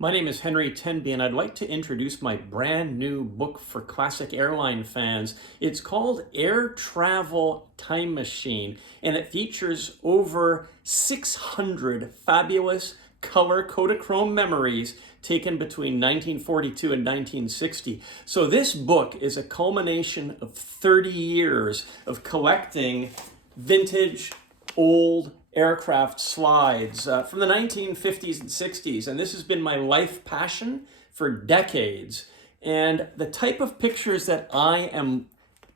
My name is Henry Tenby, and I'd like to introduce my brand new book for classic airline fans. It's called Air Travel Time Machine, and it features over 600 fabulous color Kodachrome memories taken between 1942 and 1960. So this book is a culmination of 30 years of collecting vintage, old aircraft slides from the 1950s and 60s, and this has been my life passion for decades. And the type of pictures that I am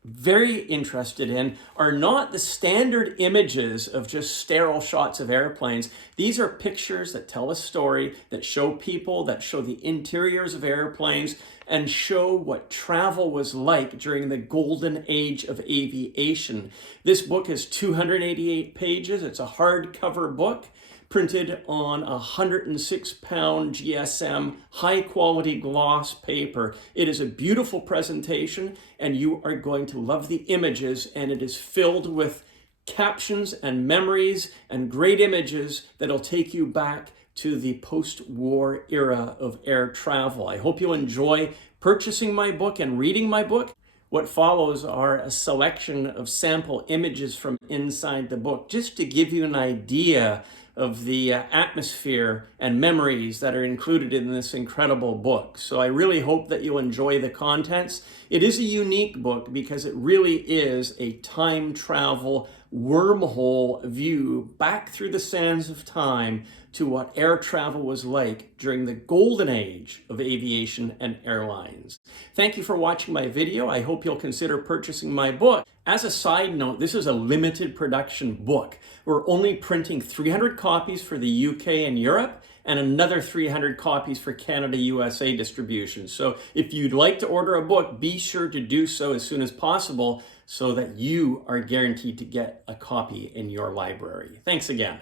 very interested in are not the standard images of just sterile shots of airplanes. These are pictures that tell a story, that show people, that show the interiors of airplanes, and show what travel was like during the golden age of aviation. This book is 288 pages. It's a hardcover book printed on a 106-pound GSM high-quality gloss paper. It is a beautiful presentation, and you are going to love the images, and it is filled with captions and memories and great images that'll take you back to the post-war era of air travel. I hope you enjoy purchasing my book and reading my book. What follows are a selection of sample images from inside the book, just to give you an idea of the atmosphere and memories that are included in this incredible book. So I really hope that you enjoy the contents. It is a unique book because it really is a time travel wormhole view back through the sands of time to what air travel was like during the golden age of aviation and airlines. Thank you for watching my video. I hope you'll consider purchasing my book. As a side note, this is a limited production book. We're only printing 300 copies for the UK and Europe, and another 300 copies for Canada, USA distribution. So if you'd like to order a book, be sure to do so as soon as possible so that you are guaranteed to get a copy in your library. Thanks again.